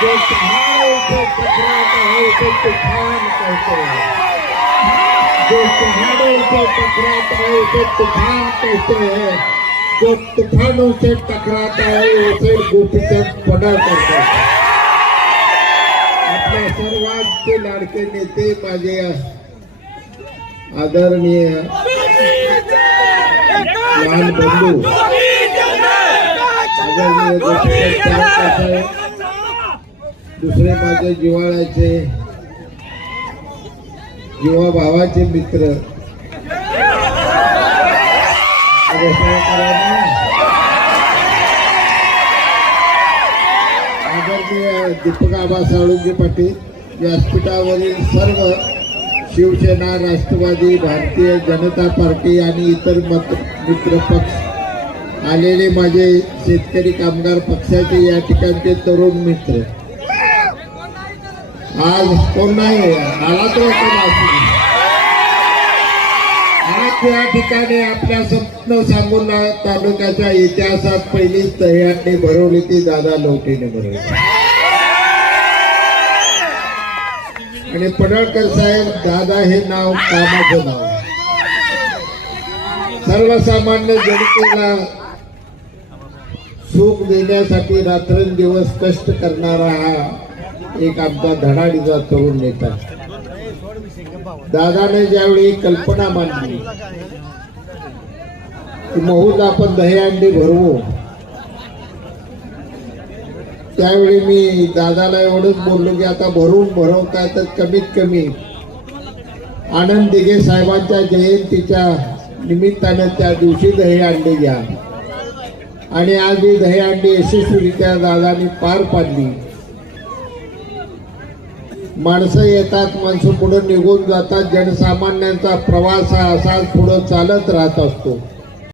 जो पहाड़ों से टकराता है उसे तूफान कहते हैं। जो पहाड़ों से टकराता है उसे तूफान कहते हैं। जो तूफानों से टकराता है उसे गोपीचंद पडळकर कहते हैं। आपल्या सर्वांचे लाडके नेते माझे आदरणीय लहान बंधू आदरणीय गोपीचंद साहेब, दुसरे माझे जिव्हाळ्याचे युवा भावाचे मित्र आदरणीय दीपक आबा साळुंखे पाटील, व्यासपीठावरील सर्व शिवसेना, राष्ट्रवादी, भारतीय जनता पार्टी आणि इतर मित्र पक्ष, आलेले माझे शेतकरी कामगार पक्षाचे या ठिकाणचे तरुण मित्र, आज कोण नाही आला तर आज या ठिकाणी आपल्या स्वप्न सांगून तालुक्याच्या इतिहासात पहिलीच दहीहंडी भरवली ती दादा लवटेने भरवली. आणि पडळकर साहेब, दादा हे नाव कामाचं नाव. सर्वसामान्य जनतेला सुख देण्यासाठी रात्रंदिवस कष्ट करणारा हा एक आमचा धडाडीचा तरुण नेता. दादाने ज्यावेळी कल्पना मांडली की महूत आपण दहीहंडी भरवू, त्यावेळी मी दादाला एवढंच बोललो की आता भरवता तर कमीत कमी आनंद दिघे साहेबांच्या जयंतीच्या निमित्तानं त्या दिवशी दहीहंडी घ्या. आणि आज ही दहीहंडी यशस्वीरित्या दादानी पार पाडली. माणसं येतात, माणसं पुढे निघून जातात. जनसामान्यांचा प्रवास हा असाच पुढे चालत राहत असतो.